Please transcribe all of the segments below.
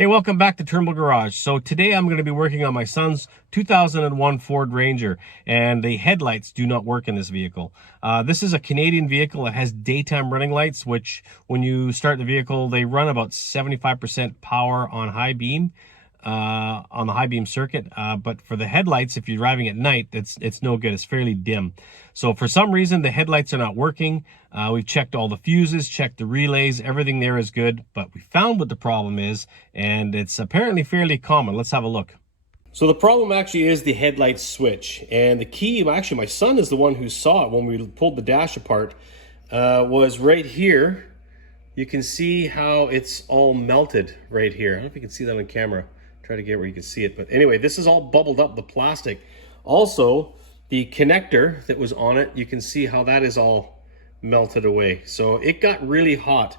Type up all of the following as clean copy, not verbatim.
Hey, welcome back to Turnbull Garage. So today I'm going to be working on my son's 2001 Ford Ranger, and the headlights do not work in this vehicle. This is a Canadian vehicle. It has daytime running lights, which when you start the vehicle, they run about 75% power on high beam, on the high beam circuit. But for the headlights, if you're driving at night, it's no good. It's fairly dim. So for some reason, the headlights are not working. We've checked all the fuses, checked the relays, everything there is good, but we found what the problem is, and it's apparently fairly common. Let's have a look. So the problem actually is the headlight switch, and the key, actually my son is the one who saw it when we pulled the dash apart, was right here. You can see how it's all melted right here. I don't know if you can see that on camera. Try to get where you can see it, but anyway, this is all bubbled up, the plastic. Also, the connector that was on it, you can see how that is all melted away. So it got really hot,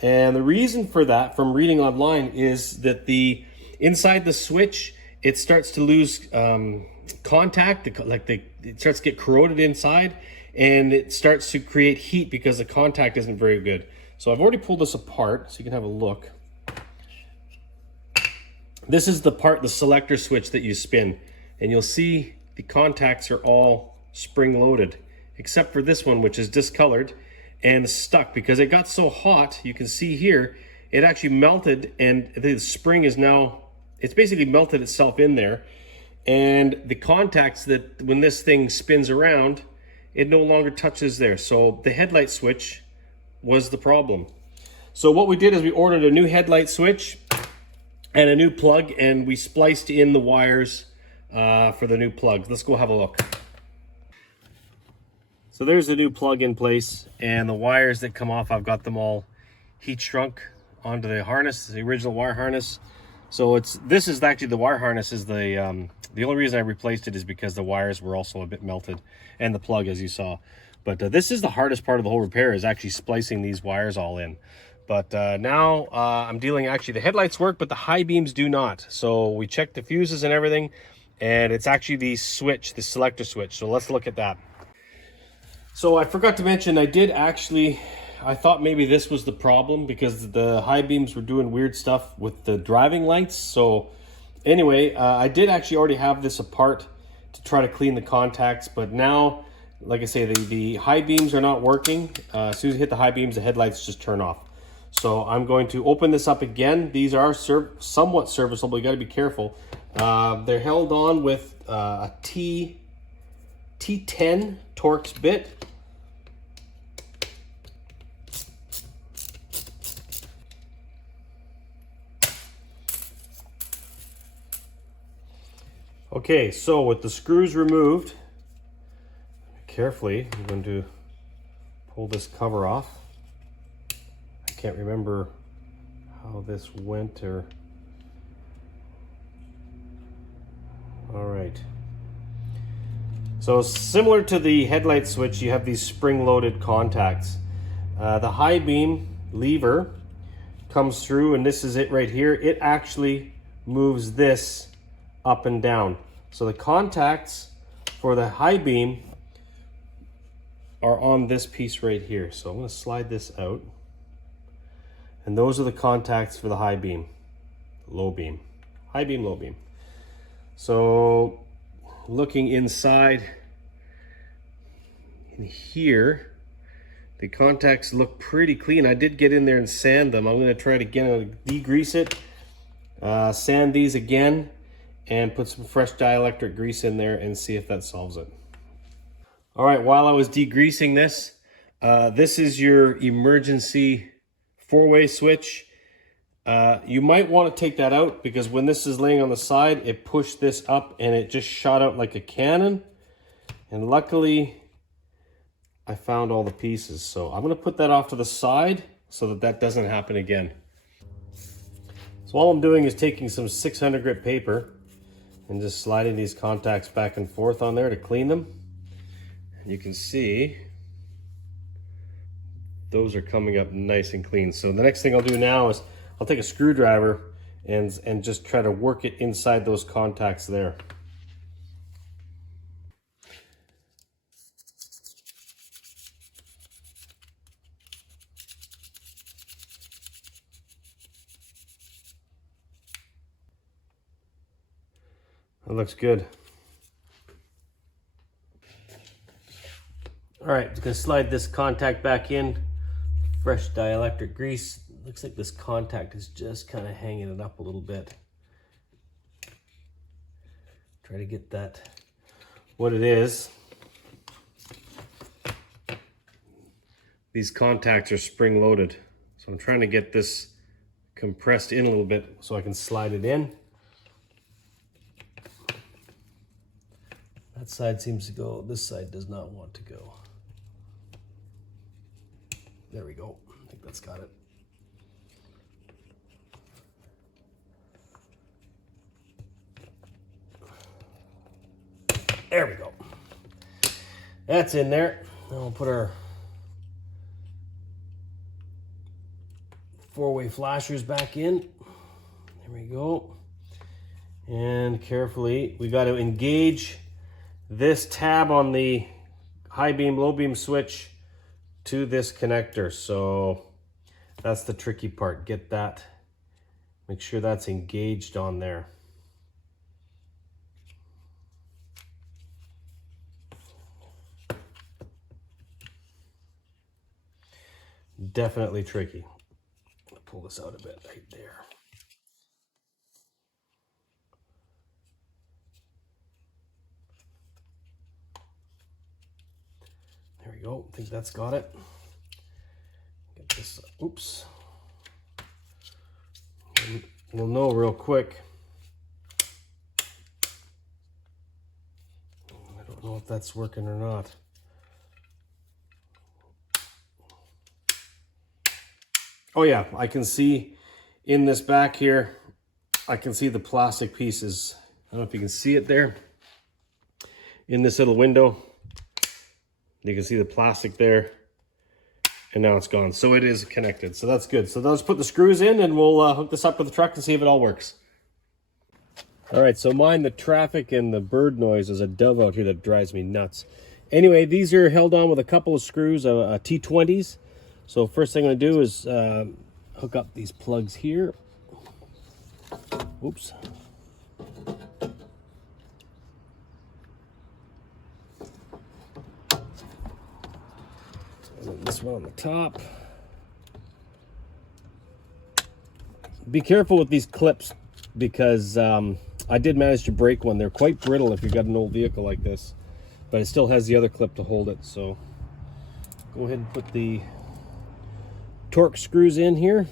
and the reason for that, from reading online, is that the inside the switch, it starts to lose contact, it starts to get corroded inside, and it starts to create heat because the contact isn't very good. So I've already pulled this apart so you can have a look. This is the part, the selector switch that you spin, and you'll see the contacts are all spring loaded, except for this one, which is discolored and stuck because it got so hot. You can see here, it actually melted, and the spring is now, it's basically melted itself in there. And the contacts, that when this thing spins around, it no longer touches there. So the headlight switch was the problem. So what we did is we ordered a new headlight switch and a new plug, and we spliced in the wires for the new plugs. Let's go have a look. So there's the new plug in place, and the wires that come off, I've got them all heat shrunk onto the harness, the original wire harness. So this is actually, the wire harness is the only reason I replaced it is because the wires were also a bit melted, and the plug, as you saw. But this is the hardest part of the whole repair, is actually splicing these wires all in. But now I'm dealing, actually the headlights work, but the high beams do not. So we checked the fuses and everything, and it's actually the switch, the selector switch. So let's look at that. So I forgot to mention, I thought maybe this was the problem because the high beams were doing weird stuff with the driving lights. So anyway, I did actually already have this apart to try to clean the contacts, but now, like I say, the high beams are not working. As soon as you hit the high beams, the headlights just turn off. So I'm going to open this up again. These are somewhat serviceable. You got to be careful. They're held on with a T10 Torx bit. Okay, so with the screws removed, carefully, I'm going to pull this cover off. I can't remember how this went, or... All right. So similar to the headlight switch, you have these spring-loaded contacts. The high beam lever comes through, and this is it right here. It actually moves this up and down. So the contacts for the high beam are on this piece right here. So I'm going to slide this out. And those are the contacts for the high beam, low beam, high beam, low beam. So looking inside in here, the contacts look pretty clean. I did get in there and sand them. I'm going to try to again degrease it, sand these again, and put some fresh dielectric grease in there and see if that solves it. All right, while I was degreasing this, this is your emergency four-way switch. You might want to take that out because when this is laying on the side, it pushed this up and it just shot out like a cannon. And luckily, I found all the pieces. So I'm going to put that off to the side so that that doesn't happen again. So all I'm doing is taking some 600 grit paper and just sliding these contacts back and forth on there to clean them. You can see those are coming up nice and clean. So the next thing I'll do now is I'll take a screwdriver and just try to work it inside those contacts there. That looks good. All right, just gonna slide this contact back in. Fresh dielectric grease. Looks like this contact is just kind of hanging it up a little bit. Try to get that what it is. These contacts are spring loaded. So I'm trying to get this compressed in a little bit so I can slide it in. That side seems to go, this side does not want to go. There we go. I think that's got it. There we go. That's in there. Then we'll put our four-way flashers back in. There we go. And carefully, we got to engage this tab on the high beam, low beam switch to this connector. So that's the tricky part. Get that, make sure that's engaged on there. Definitely tricky. I'll pull this out a bit right there. There we go. I think that's got it. Get this, oops. We'll know real quick. I don't know if that's working or not. Oh yeah, I can see in this back here, I can see the plastic pieces. I don't know if you can see it there. In this little window, you can see the plastic there, and now it's gone. So it is connected, so that's good. So let's put the screws in and we'll hook this up to the truck and see if it all works. All right, so mind the traffic and the bird noise. There's a dove out here that drives me nuts. Anyway, these are held on with a couple of screws, T20s. So first thing I'm gonna do is hook up these plugs here. Oops. This one on the top. Be careful with these clips because I did manage to break one. They're quite brittle if you've got an old vehicle like this, but it still has the other clip to hold it. So go ahead and put the torque screws in here.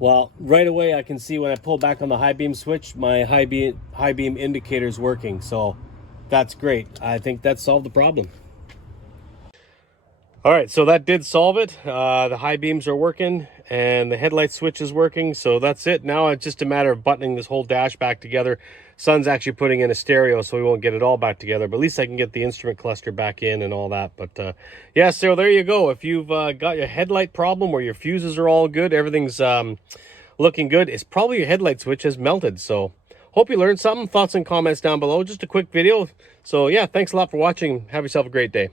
Well, right away I can see when I pull back on the high beam switch, my high beam indicator is working. So that's great. I think that solved the problem. All right, so that did solve it. The high beams are working and the headlight switch is working. So that's it. Now it's just a matter of buttoning this whole dash back together. Son's actually putting in a stereo, so we won't get it all back together, but at least I can get the instrument cluster back in and all that. But yeah, so there you go. If you've got your headlight problem or your fuses are all good, everything's looking good, it's probably your headlight switch has melted. So hope you learned something. Thoughts and comments down below. Just a quick video. So yeah, thanks a lot for watching. Have yourself a great day.